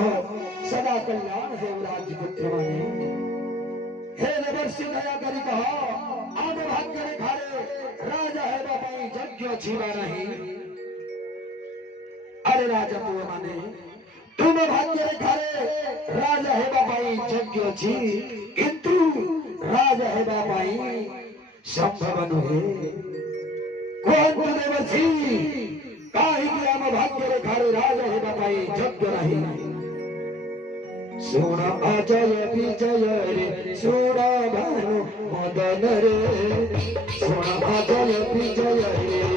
सदा कल्याण है राज्य पुत्र माने हे देवर्षि दया करी कहो आम भाग्य रे घरे राजा है बापाई यज्ञ जीवा नहीं अरे राजा पुओ माने तुम भाग्य रे घरे राजा है बापाई यज्ञ जी किंतु राजा है बापाई संभव नहे कौन देवर्षि काहे कि आम भाग्य रे घरे राजा है बापाई यज्ञ नहीं सुण अजय विजय रे सुण भानु मदन रे सुण अजय विजय रे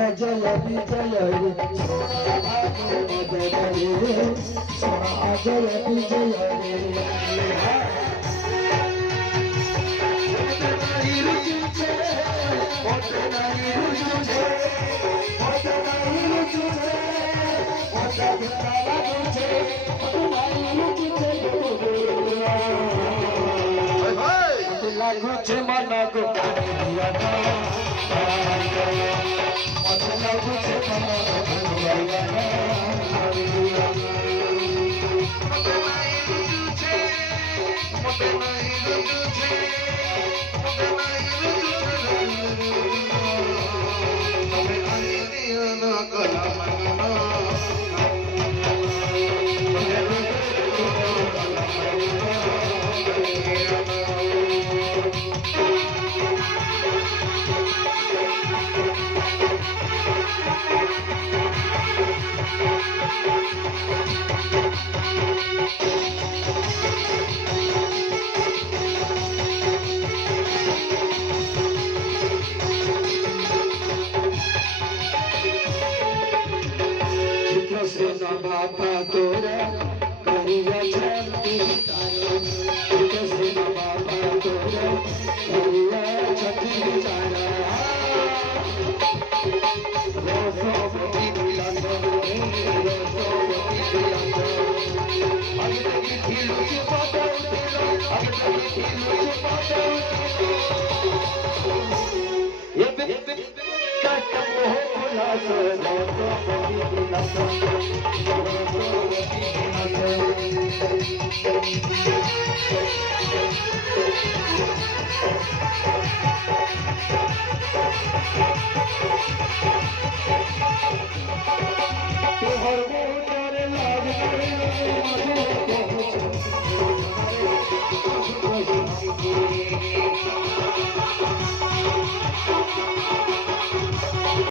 अजय विजय रे अजय विजय लागुचे मन को बापा तोरा करिया छठी तारो कृष्ण बापा तोरा करिया छठी तारा रोसोवती बिलांदो रोसोवती बिलांदो अगली खिलु छपातो अगली खिलु छपातो ये कट मोह खुलास रोसोवती बिलांदो हर